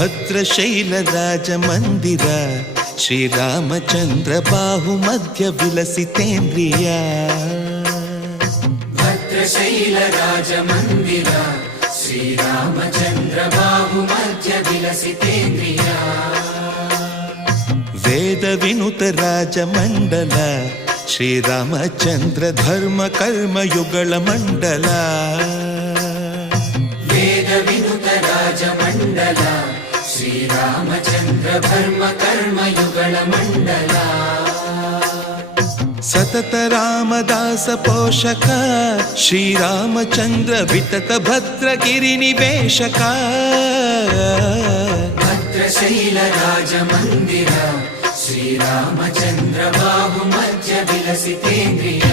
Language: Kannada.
ಭದ್ರಶೈಲ ರಾಜ ಮಂದಿರ ಶ್ರೀರಾಮಚಂದ್ರ ಬಾಹು ಮಧ್ಯ ವಿಲಸಿತೇಂದ್ರಿಯ ಭದ್ರಶೈಲ ರಾಜ ಮಂದಿರ ಶ್ರೀರಾಮಚಂದ್ರ ಬಾಹು ಮಧ್ಯ ವಿಲಸಿತೇಂದ್ರಿಯ ವೇದ ವಿನುತ ರಾಜ ಮಂಡಲ ಶ್ರೀರಾಮಚಂದ್ರ ಧರ್ಮ ಕರ್ಮ ಯುಗಳ ಮಂಡಲ ವೇದ ವಿನುತ ರಾಜ ಮಂಡಲ ಶ್ರೀರಾಮಚಂದ್ರ ಧರ್ಮ ಕರ್ಮ ಯುಗಳ ಮಂಡಲ ಸತತ ರಾಮದಾಸ ಪೋಷಕ ಶ್ರೀರಾಮಚಂದ್ರ ವಿತತ ಭದ್ರಗಿರಿ ನಿವೇಶಕ ಭದ್ರಶೈಲ ರಾಜ ಮಂದಿರ ಶ್ರೀರಾಮಚಂದ್ರ ಬಾಹು ಮಧ್ಯ ವಿಲಸಿತೇಂದ್ರಿಯ